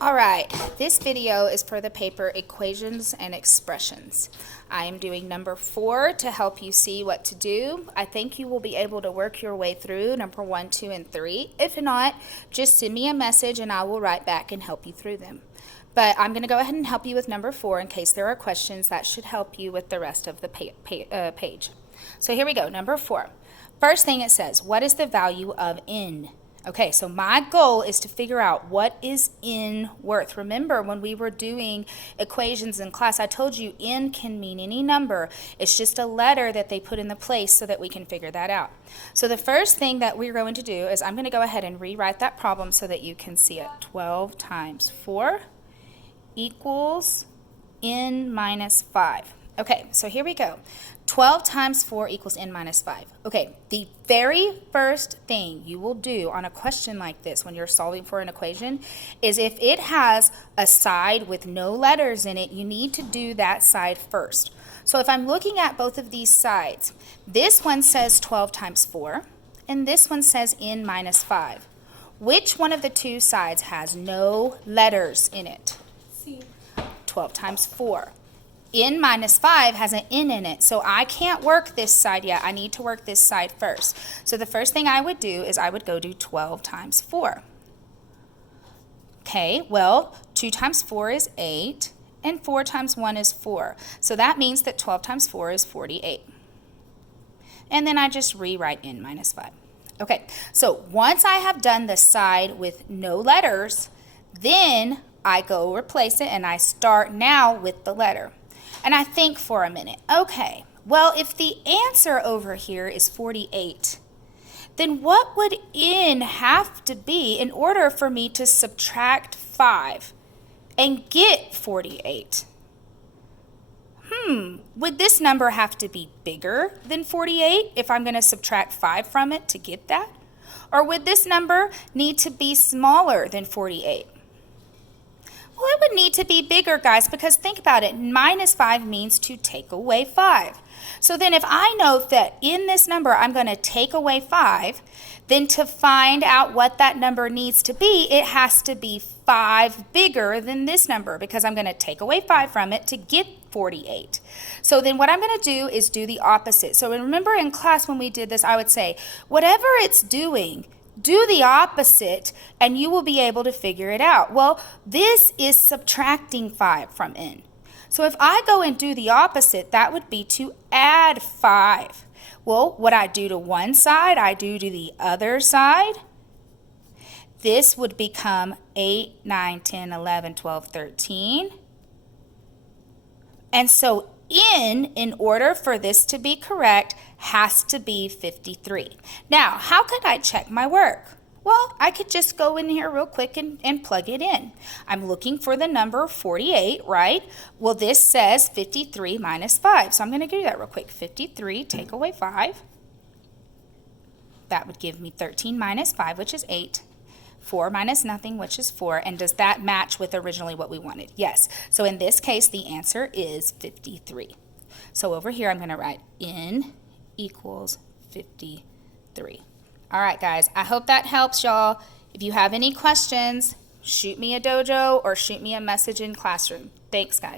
All right, this video is for the paper Equations and Expressions. I am doing number 4 to help you see what to do. I think you will be able to work your way through number 1, 2, and 3. If not, just send me a message and I will write back and help you through them. But I'm going to go ahead and help you with number 4 in case there are questions that should help you with the rest of the page. So here we go, number 4. First thing it says, what is the value of n? Okay, so my goal is to figure out what is n worth. Remember when we were doing equations in class, I told you n can mean any number. It's just a letter that they put in the place so that we can figure that out. So the first thing that we're going to do is I'm going to go ahead and rewrite that problem so that you can see it. 12 times 4 equals n minus 5. Okay, so here we go. 12 times 4 equals n minus 5. Okay, the very first thing you will do on a question like this when you're solving for an equation is if it has a side with no letters in it, you need to do that side first. So if I'm looking at both of these sides, this one says 12 times 4, and this one says n minus 5. Which one of the two sides has no letters in it? C. 12 times 4. n minus 5 has an n in it, so I can't work this side yet. I need to work this side first. So the first thing I would do is I would go do 12 times 4. Okay, well, 2 times 4 is 8, and 4 times 1 is 4. So that means that 12 times 4 is 48. And then I just rewrite n minus 5. Okay, so once I have done the side with no letters, then I go replace it and I start now with the letter. And I think for a minute, okay, well, if the answer over here is 48, then what would n have to be in order for me to subtract 5 and get 48? Would this number have to be bigger than 48 if I'm going to subtract 5 from it to get that? Or would this number need to be smaller than 48? Well, it would need to be bigger, guys, because think about it. Minus 5 means to take away 5. So then if I know that in this number I'm going to take away 5, then to find out what that number needs to be, it has to be 5 bigger than this number because I'm going to take away 5 from it to get 48. So then what I'm going to do is do the opposite. So remember in class when we did this, I would say, whatever it's doing, do the opposite and you will be able to figure it out. Well, this is subtracting 5 from n. So if I go and do the opposite, that would be to add 5. Well, what I do to one side, I do to the other side. This would become 8, 9, 10, 11, 12, 13. And so n, in order for this to be correct, has to be 53. Now, how could I check my work? Well, I could just go in here real quick and plug it in. I'm looking for the number 48, right? Well, this says 53 minus 5. So I'm going to do that real quick. 53, take away 5. That would give me 13 minus 5, which is 8. 4 minus nothing, which is 4. And does that match with originally what we wanted? Yes. So in this case, the answer is 53. So over here, I'm going to write n equals 53. All right, guys, I hope that helps y'all. If you have any questions, shoot me a dojo or shoot me a message in classroom. Thanks, guys.